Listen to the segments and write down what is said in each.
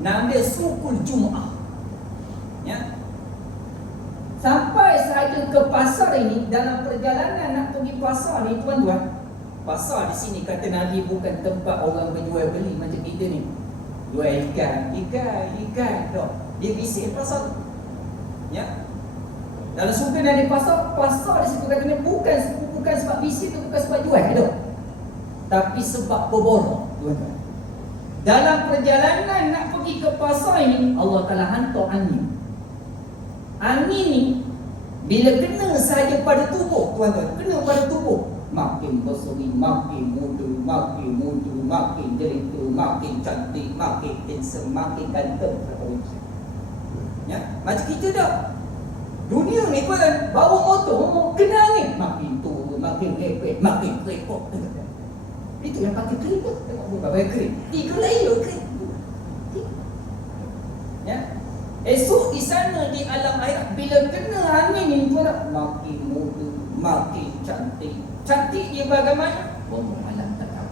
nak ambil sukul Jumaah. Ya. Sampai saya ke pasar ini, dalam perjalanan nak pergi pasar ni tuan-tuan, pasar di sini kata Nabi bukan tempat orang berjual beli macam kita ni. Jual ikan. Dok. Dia bisik pasar. Ya. Dalam surga ada pasar di situ katanya bukan sebab bisik tu, bukan sebab jual dok. Tapi sebab berborong, tuan-tuan. Dalam perjalanan nak pergi ke pasar ini, Allah Ta'ala hantar angin. Angin ni bila kena saja pada tubuh, tuan-tuan, kena pada tubuh, makin berseri, makin muda, makin jelita, makin cantik, makin handsome, makin ganteng. Ya, macam kita dah. Dunia ni pun bawa motor, kena angin, makin tua, makin repot, makin repot. Itu yang pakai krim tu. Tengok muka pakai krim. 3 layer krim. Ya. Esok di sana di alam akhirat, bila kena angin ni tuan, makin muda, makin cantik. Cantik dia bagaimana? Wallahu alam tak tahu.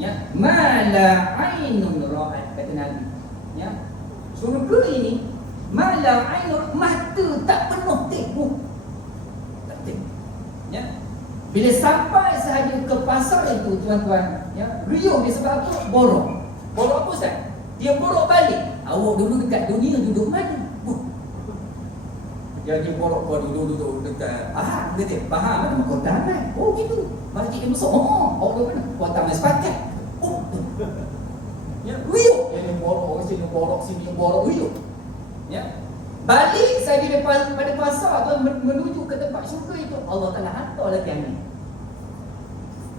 Ya, mala ainun ra'at kata Nabi. Ya. Surga ini mala ainun, mata tak penuh tengok. Tak tengok. Ya. Bila sampai sahaja ke pasar itu tuan-tuan, ya, riuh dia sebab apa? Borok. Borok apa Ustaz? Dia borok balik. Awak dulu dekat dunia duduk mana? Jadi borok kau duduk dekat faham kata? Faham mana? Kota Aman. Oh gitu. Masjid yang besar. Oh, awak duduk mana? Kota Aman sepakat. Oh. Ya, riuh. Yang borok sini, borok sini, borok riuh. Ya. Balik saja pada pasar tu menuju ke tempat syurga itu, Allah Ta'ala hantar lagi angin.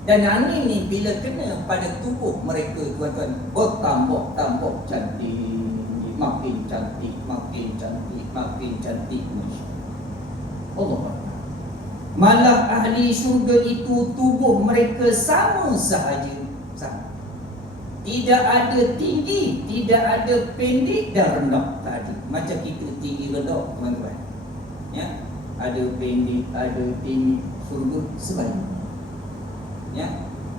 Dan angin ni bila kena pada tubuh mereka tuan-tuan, bertambah cantik, makin cantik, makin cantik, makin cantik. Allah Akbar. Malah ahli syurga itu tubuh mereka sama sahaja, sama. Tidak ada tinggi, tidak ada pendek dan rendah tadi. Macam kita tinggi rendah tuan-tuan. Ya, ada pendek, ada tinggi, surga sebaya. Ya,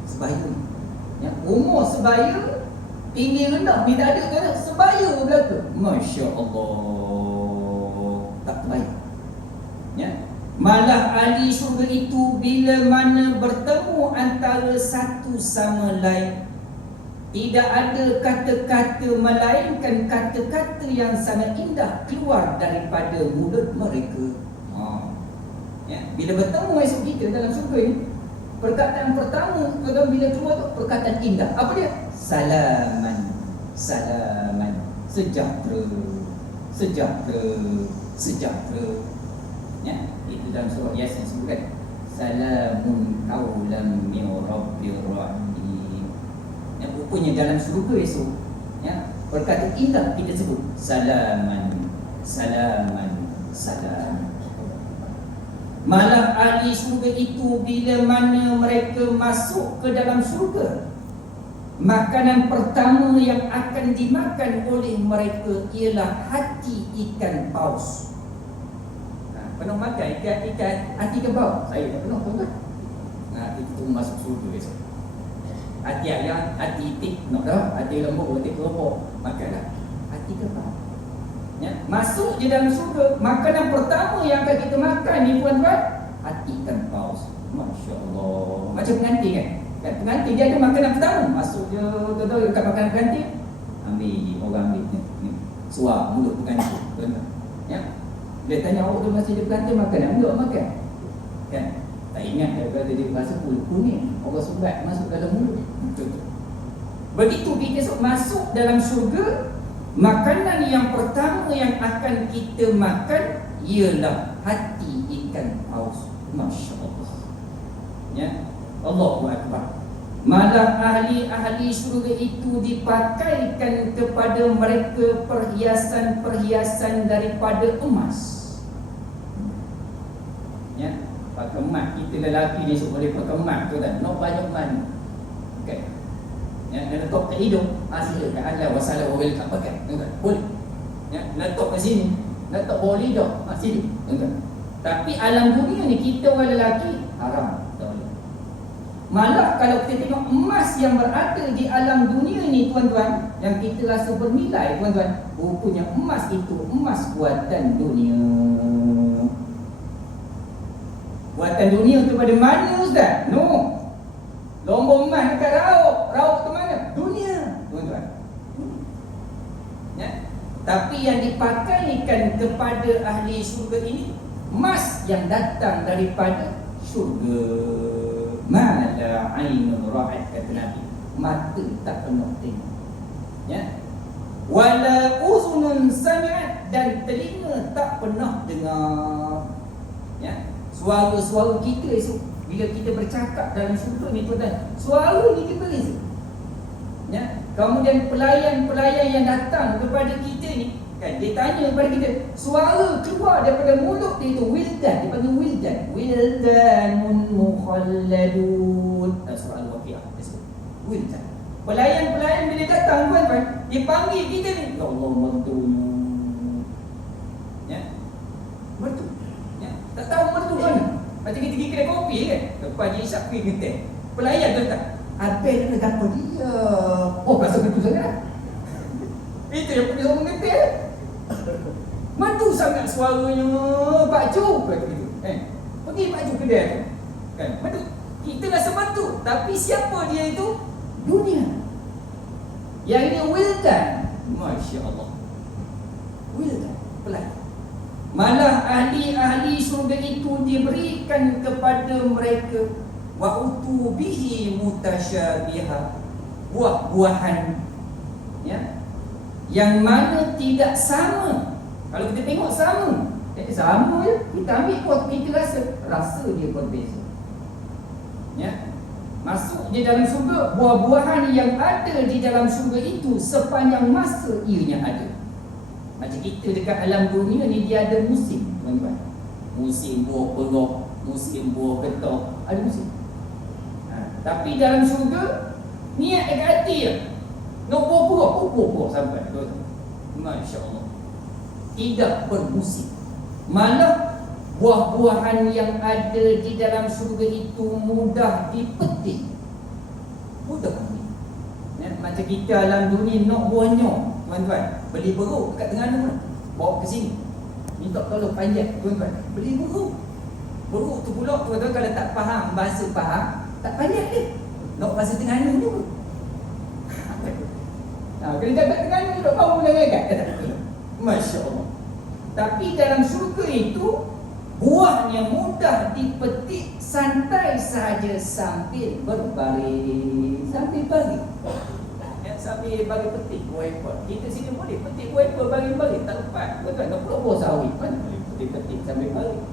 sebaya. Ya, umur sebaya, tinggi rendah tidak ada kata sebaya belaka. Masya-Allah. Tak terbaik. Ya. Malah ahli syurga itu bila mana bertemu antara satu sama lain, tidak ada kata-kata melainkan kata-kata yang sangat indah keluar daripada mulut mereka. Ya, bila bertemu esok kita dalam surga ini, perkataan pertama kalau bila keluar tu perkataan indah. Apa dia? Salaman, salaman, sejahtera, sejahtera, sejahtera. Ya, itu dalam surah Yasin sebutkan salamun qaulan min rabbir rahim. Ya, rupanya dalam surga esok, ya, perkataan indah kita sebut salaman, salaman, salam. Malah ahli syurga itu bila mana mereka masuk ke dalam syurga, makanan pertama yang akan dimakan oleh mereka ialah hati ikan paus. Pernah makan ikan hati ikan paus? Saya tak pernah tuan-tuan. Itu masuk syurga besok. Hati ayam, hati itik, nak dah, hati lembu, hati keropok, makanlah hati ikan paus. Ya, masuk je dalam surga, makanan pertama yang akan kita makan ni tuan-tuan, hati ikan paus. Masya Allah. Macam pengantin kan? Pengantin dia ada makanan pertama, masuk je tuan-tuan dekat makanan pengantin, orang ambil ni, suar mulut pengantin tuan-tuan. Ya. Dia tanya awak tu masih ada pengantin makan, enggak makan. Kan? Tak ingat daripada dia rasa kulit kuning, orang surat masuk dalam mulut. Begitu kita masuk dalam syurga, makanan yang pertama yang akan kita makan ialah hati ikan paus. Masya Allah. Ya, Allahu Akbar. Malah ahli-ahli syurga itu dipakaikan kepada mereka perhiasan-perhiasan daripada emas. Ya, pakai emas. Kita lelaki ni boleh pakai emas tu kan. Nak banyak mana? Okay. Ya, letak ke hidung, silakan Allah wasallam wa welcome pakai, tuan-tuan. Boleh. Ya, letak ke sini, letak bawah lidah, sini, tuan-tuan. Tapi alam dunia ni kita orang lelaki haram, tak boleh. Malah kalau kita tengok emas yang berada di alam dunia ni tuan-tuan, yang kita rasa bernilai tuan-tuan, rupanya emas itu emas buatan dunia. Buatan dunia tu pada mana Ustaz? No. Lomba emas dekat Rauk. Rauk ke mana? Dunia tuan-tuan. Ya? Tapi yang dipakaikan kepada ahli syurga ini emas yang datang daripada syurga. Mala ainun ra'at, kata Nabi, mata tak pernah tengok. Ya. Wala uzunun sami'at, dan telinga tak pernah dengar. Ya. Suara-suara kita esok bila kita bercakap dalam syurga ni tuan-tuan, suara ni kita beza. Ya. Kemudian pelayan-pelayan yang datang kepada kita ni, kan, dia tanya kepada kita, suara keluar daripada mulut dia itu wildan, dia panggil wildan, wildanun mukhalladun. Surah Al-Waqiah disebut wildan. Pelayan-pelayan bila datang tuan-tuan, dia panggil kita ni, ya Allah mertunya. Ya. Mertu. Ya. Tak tahu mertu mana. Macam kita pergi kedai kopi kan, lepas dia isap pergi ngeteh, pelayan datang, abang nak apa dia? Oh, rasa mertu sangat. Itu yang pergi sama ngeteh. Merdu sangat suaranya Pak Ju, kata gitu. Pergi Pak Ju kedai tu. Kan? Merdu. Kita rasa merdu, tapi siapa dia itu? Dunia. Yang ini wildan. Masya-Allah. Wildan, pelan. Malah ahli-ahli syurga itu diberikan kepada mereka wa utubihi mutasyabiha, buah-buahan, ya, yang mana tidak sama. Kalau kita tengok sama, sama je. Kita ambil buah, kita rasa dia berbeza. Ya. Masuk di dalam syurga, buah-buahan yang ada di dalam syurga itu sepanjang masa ianya ada. Macam kita dekat alam dunia ni, dia ada musim, tuan-tuan. Musim buah perok, musim buah ketok, ada musim. Tapi dalam syurga, niat dekat hati je. Nak buah-buah sampai. Masya Allah. Tidak bermusim. Malah buah-buahan yang ada di dalam syurga itu mudah dipetik. Mudah. Ya, macam kita alam dunia nak buahnya, tuan-tuan, beli beruk kat Terengganu, bawa ke sini, minta tolong panjat, tuan-tuan, beli beruk. Beruk tu pula tuan-tuan, kalau tak faham bahasa faham, tak panjat dia. Nak bahasa Terengganu tu. Kena jaga Terengganu tu, kau boleh agak kata. Masya Allah. Tapi dalam syurga itu, buahnya mudah dipetik santai sahaja sambil berbaring, sambil baring. Ya, sambil baring petik buah apple. Kita sini boleh petik buah apple baring-baring, tak lepas. Betul, nak pula buah sawit, mana boleh petik sambil baring.